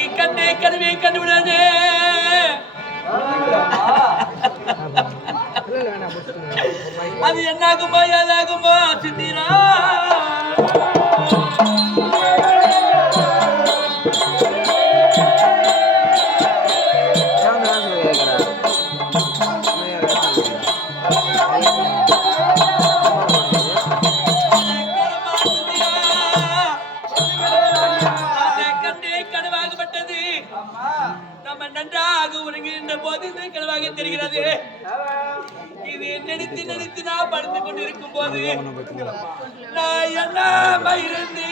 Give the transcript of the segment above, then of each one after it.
எனக்கு கண்ணே கனவே கண்டுவிடாதே. அது என்னாகுமோ ஏதாகுமோ சித்திரா. நம்ம நன்றாக உறங்குகின்ற போது கனவாக தெரிகிறது. இது நினைத்து நினைத்து நான் படுத்துக் கொண்டிருக்கும் போது நான் என்ன இருந்து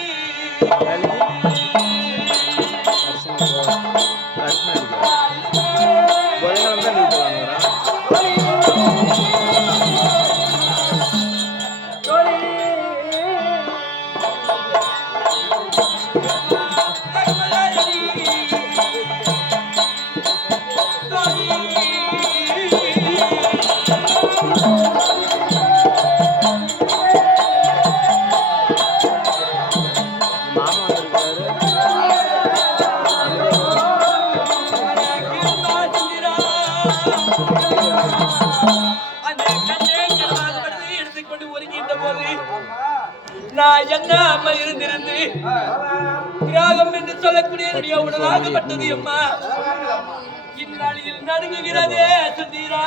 எடுத்துக்கொண்டு ஒருங்கின்ற போது நான் என்ன அம்மா இருந்திருந்து கிராகம் என்று சொல்லக்கூடிய என்னுடைய உடலாகப்பட்டது அம்மா இந்நாளில் நடுங்குகிறதே சுந்தீரா.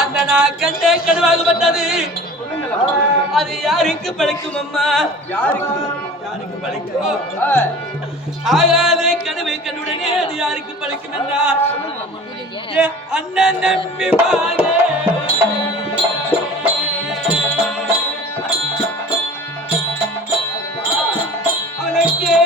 அந்த நான் கண்டே கனவாகப்பட்டது அது யாருக்கு படைக்கும் அம்மா? யாருக்கு படைக்கும்? ஆகாத கனவை கண்டுடனே அது யாருக்கு படைக்கும் என்றார் அண்ணன் நம்பி அவனுக்கே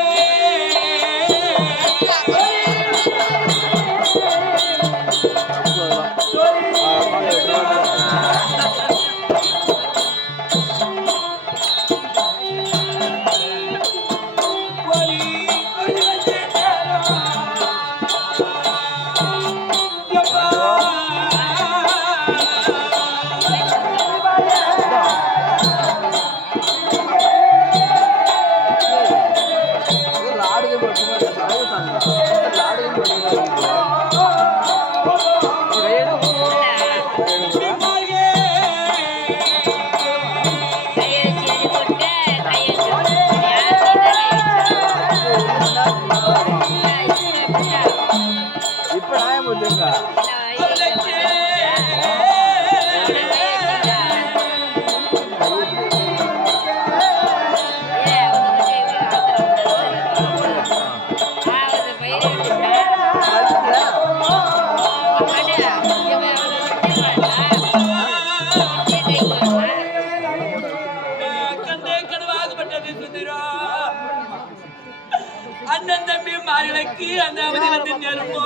அண்ணன் தம்பி மார்களுக்கு அந்த அவதி வந்து நேருமோ?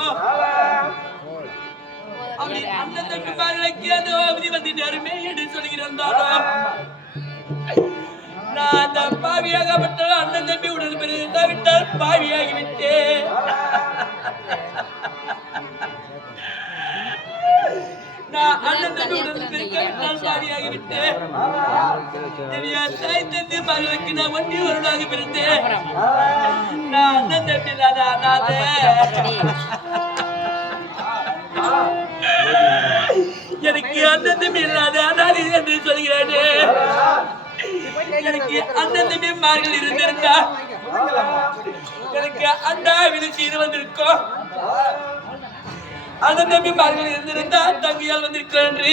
அண்ணன் தம்பி மார்களுக்கு அந்த அவதி வந்து நேருமே என்று சொல்கிறாரோ நான் அந்த பாவியாகப்பட்ட அண்ணன் தம்பி உடன் பிறந்தாவிட்டால் பாவியாகிவிட்டேன். நான் அண்ணன் தம்பி உடன் பிறக்காவிட்டால் பாவியாகிவிட்டேன். தாய் தந்தை மகளுக்கு நான் ஒன்றி ஒருவனாக பிறந்தேன். நான் அண்ணன் தம்பி அனாதை. எனக்கு அண்ணன் தம்பி இல்லாத அனாதை என்று சொல்கிறானே. எனக்கு அண்ணன் தம்பி மார்கள் இருந்திருந்தா எனக்கு அண்ணா விழுச்சி வந்திருக்கோம். அண்ணன் தம்பி மார்கள் இருந்திருந்தா தங்கையால் வந்திருக்கேன் என்று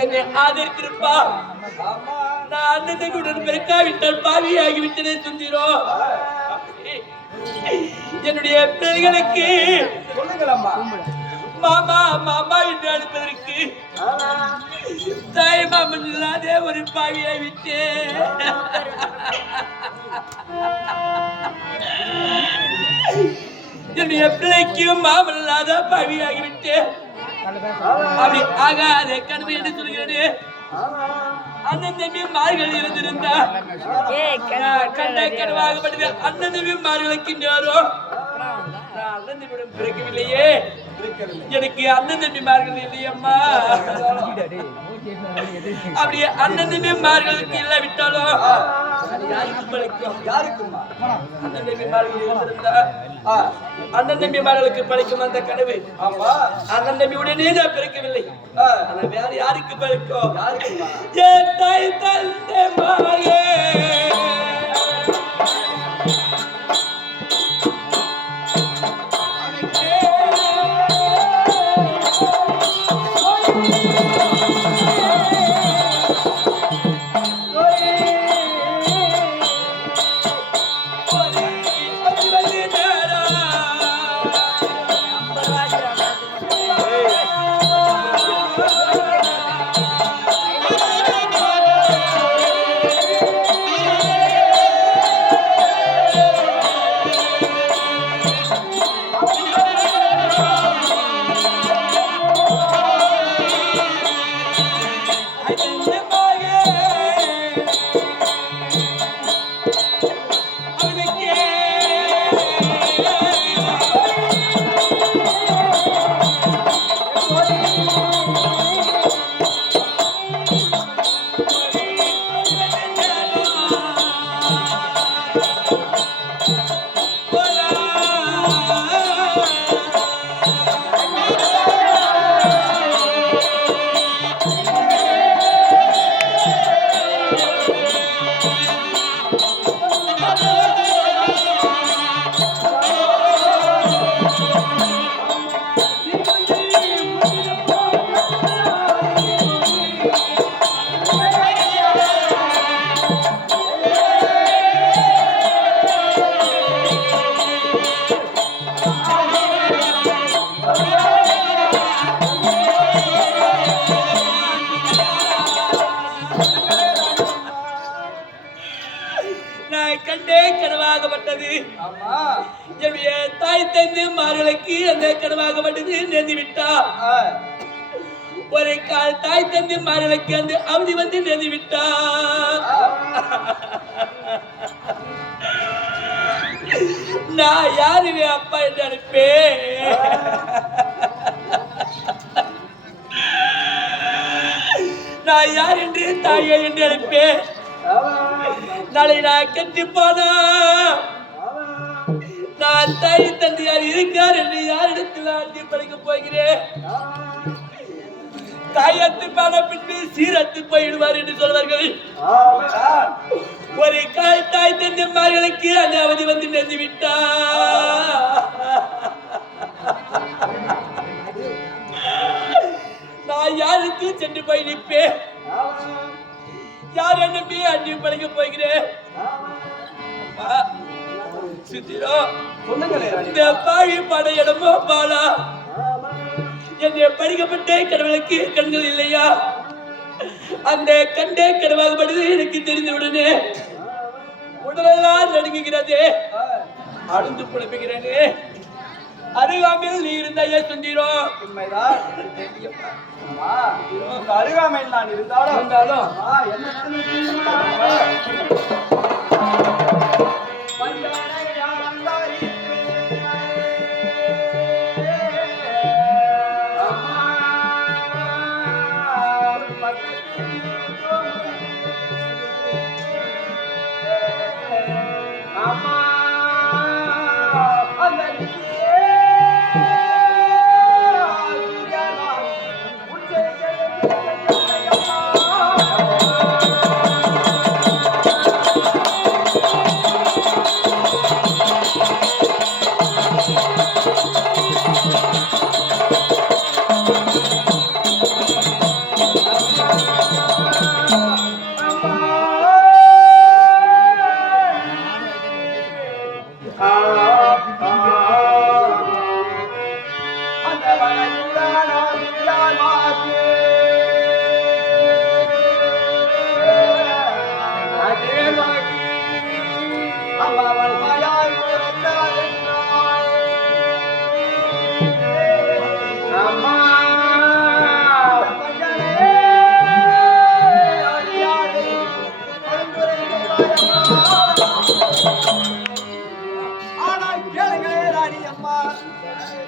என்னை ஆதரித்திருப்பா. நான் அண்ணன் தம்பியுடன் பிறக்காவிட்டால் பாவியாகிவிட்டதே சுந்தீரோ. என்னுடைய பிள்ளைகளுக்கு மாமா மாமா என்று அழைப்பதற்கு தாய் மாமன் இல்லாதே ஒரு பாவியாய் விட்டேன். என்னுடைய பிள்ளைக்கும் மாமன் இல்லாத பாவியாகிவிட்டேன். அப்படி ஆகாத கனவு என்று சொல்கிறேனே அண்ணன் தம்பி மார்கள் இருந்திருந்தா கண்ட கனவாகப்பட்டது அண்ணன் தம்பி மார்களுக்கு அண்ணன் தம்பியுடன் பிறக்கவில்லையே எனக்கு அண்ணன் தம்பிமார்கள் இல்லையம்மா அப்படியே அண்ணன் தம்பிமார்களுக்கு இல்லை விட்டாலும் அண்ணன் தம்பிமார்களுக்கு பழிக்கும் அந்த கனவு அண்ணன் தம்பியுடனே நான் பிறக்கவில்லை வேற யாருக்கு பழிக்கும் என் தாய் தந்தை மாலே என்னுடைய தாய் தந்தை மார்களுக்கு அந்த கனவாகப்பட்டது நேர்ந்து விட்டா ஒரு கால் தாய் தந்தை மார்களுக்கு அந்த அவதி வந்து நேர்ந்து விட்டா நான் யாருமே அப்பா என்று அனுப்பேன் நான் யார் என்று தாயை என்று அனுப்பேன் நாளை நான் கட்டி போனா நான் தாய் தந்தையார் இருக்கார் என்று யாரிடத்தில் ஆட்சி படிக்க போகிறேன் தாயத்து பான பின்பு சீரத்து போயிடுவார் என்று சொல்வார்கள் ஒரு கால் தாய் தந்தைமார்களுக்கு அந்த அவதி வந்து நெஞ்சு விட்டா நான் யாருக்கு சென்று போய் நிற்பேன் யார் நம்பி அடி படிக்க போகிறேன் இந்த பாழி பட இடமோ பாலா என்னை படிக்கப்பட்ட கடவுளுக்கு கண்கள் இல்லையா அந்த கண்டே கடவாகப்படுது எனக்கு தெரிந்த உடனே உடலெல்லாம் நடுங்குகிறது அழுந்து புலம்புகிறேனே அருகாமையில் நீ இருந்தாயே சொந்தீரோம் உண்மைதான் அருகாமையில் நான் இருந்தாலும்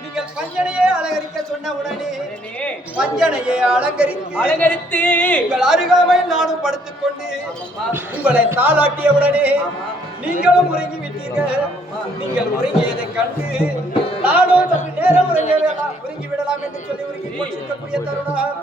நீங்கள் பஞ்சனையே அலங்கரிக்க சொன்ன உடனே பஞ்சனையை அலங்கரித்து உங்கள் அருகாமையில் நானும் படுத்துக்கொண்டு உங்களை தாளாட்டிய உடனே நீங்களும் உறங்கி விட்டீர்கள். நீங்கள் உறங்கியதை கண்டு நானும் சற்று நேரம் உறங்கி விடலாம் என்று சொல்லி உறங்கி கொண்டிருக்கக்கூடிய தருணம்